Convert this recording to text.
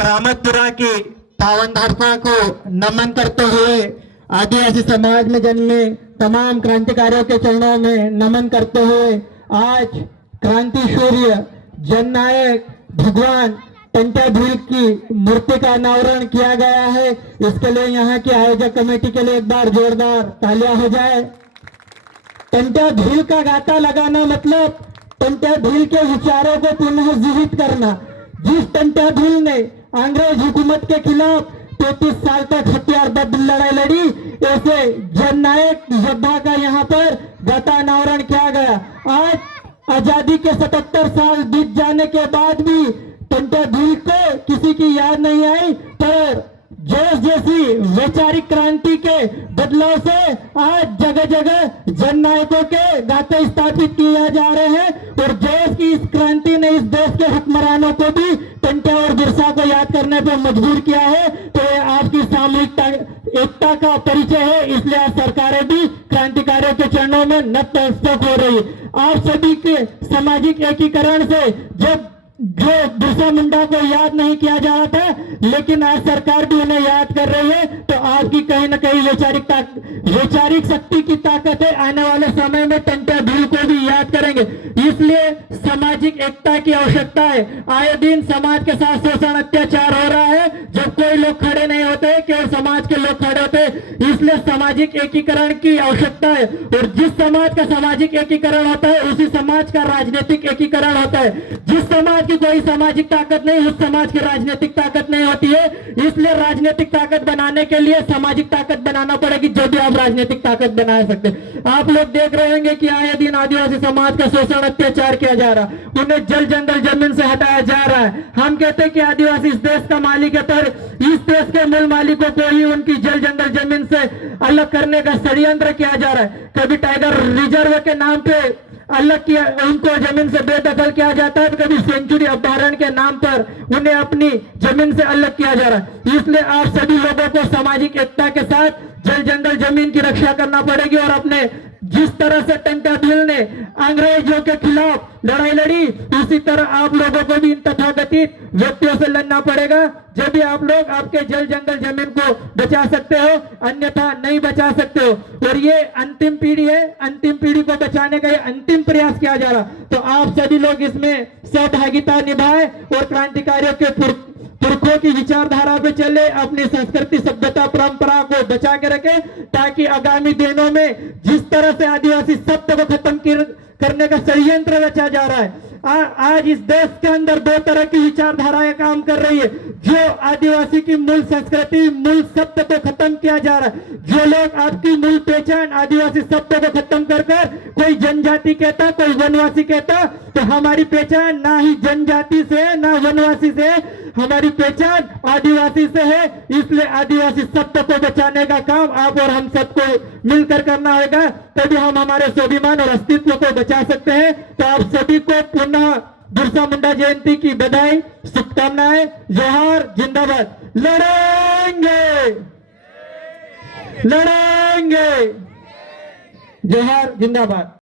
करामतपुरा की पावन धरती को नमन करते हुए आदिवासी समाज में जन्मे तमाम क्रांतिकारियों के चरणों में नमन करते हुए आज क्रांति सूर्य जननायक भगवान टंट्या भील की मूर्ति का अनावरण किया गया है। इसके लिए यहाँ की आयोजक कमेटी के लिए एक बार जोरदार तालियां हो जाए। टंट्या भील का गाता लगाना मतलब टंट्या भील के विचारों को पुनः जीवित करना। जिस टंट्या भील ने अंग्रेज हुकूमत के खिलाफ 33 साल तक हथियारबद्ध लड़ाई लड़ी, ऐसे जननायक योद्धा का यहाँ पर गाता अनावरण किया गया। आज आजादी के 77 साल बीत जाने के बाद भी टंट्या भील को किसी की याद नहीं आई, पर जोश जैसी वैचारिक क्रांति के बदलाव से आज जगह जगह जननायकों के गाते स्थापित किए जा रहे हैं और जोश की इस क्रांति ने इस देश के हुक्मरानों को भी टंट्या और बिरसा को याद करने पर मजबूर किया है। तो ये आपकी सामूहिक एकता का परिचय है, इसलिए आज सरकारें भी क्रांतिकारियों के चरणों में नतमस्तक हो रही है। आप सभी के सामाजिक एकीकरण से जब जो बिरसा मुंडा को याद नहीं किया जा रहा था, लेकिन आज सरकार भी उन्हें याद कर रही है, तो आपकी कहीं ना कहीं वैचारिक शक्ति की ताकत है। आने वाले समय में टंट्या भील को भी याद करेंगे, इसलिए सामाजिक एकता की आवश्यकता है। आए दिन समाज के साथ शोषण अत्याचार हो रहा है, जब कोई लोग खड़े नहीं होते, केवल समाज के लोग खड़े होते, इसलिए सामाजिक एकीकरण की आवश्यकता है। और जिस समाज का सामाजिक एकीकरण होता है, उसी समाज का राजनीतिक एकीकरण होता है। जिस समाज की कोई सामाजिक ताकत नहीं, उस समाज की राजनीतिक ताकत नहीं होती है। इसलिए राजनीतिक ताकत बनाने के लिए सामाजिक ताकत बनाना पड़ेगी, जो भी आप राजनीतिक ताकत बना सकते। आप लोग देख रहे होंगे कि आए दिन आदिवासी समाज का शोषण अत्याचार किया जा रहा, उन्हें जल जंगल जमीन से हटाया जा रहा है। हम कहते हैं कि आदिवासी इस देश का मालिक है, पर इस देश के मूल मालिकों को ही उनकी जल जंगल जमीन से अलग करने का षड्यंत्र किया जा रहा है। कभी टाइगर रिजर्व के नाम पे अलग किया, उनको जमीन से बेदखल किया जाता है, कभी सेंचुरी अभ्यारण्य के नाम पर उन्हें अपनी जमीन से अलग किया जा रहा है। इसलिए आप सभी लोगों को सामाजिक एकता के साथ जल जंगल जमीन की रक्षा करना पड़ेगी और अपने जिस तरह से टंट्या भील ने अंग्रेजों के खिलाफ लड़ाई लड़ी, उसी तरह आप लोगों को भी इन तथाकथित व्यक्तियों से लड़ना पड़ेगा। जब भी आप लोग आपके जल जंगल जमीन को बचा सकते हो, अन्यथा नहीं बचा सकते हो। और ये अंतिम पीढ़ी है, अंतिम पीढ़ी को बचाने का ये अंतिम प्रयास किया जा रहा, तो आप सभी लोग इसमें सहभागिता निभाएं और क्रांतिकारियों के पुरखों की विचारधारा पे चले, अपनी संस्कृति सभ्यता परंपरा को बचा के रखे, ताकि आगामी दिनों में जिस तरह से आदिवासी सत्य को खत्म करने का षड्यंत्र रचा जा रहा है, आज इस देश के अंदर दो तरह की विचारधाराएं काम कर रही है। जो आदिवासी की मूल संस्कृति मूल सत्य को खत्म किया जा रहा है, जो लोग आपकी मूल पहचान आदिवासी सत्य को खत्म कर कोई जनजाति कहता, कोई वनवासी कहता, तो हमारी पहचान ना ही जनजाति से है ना वनवासी से है, हमारी पहचान आदिवासी से है। इसलिए आदिवासी सत्य को बचाने का काम आप और हम सबको मिलकर करना होगा, तभी हम हमारे स्वाभिमान और अस्तित्व को बचा सकते हैं। तो आप सभी को पुनः बिरसा मुंडा जयंती की बधाई, शुभकामनाएं। जोहार, जिंदाबाद। लड़ेंगे लड़ेंगे, जोहार, जिंदाबाद।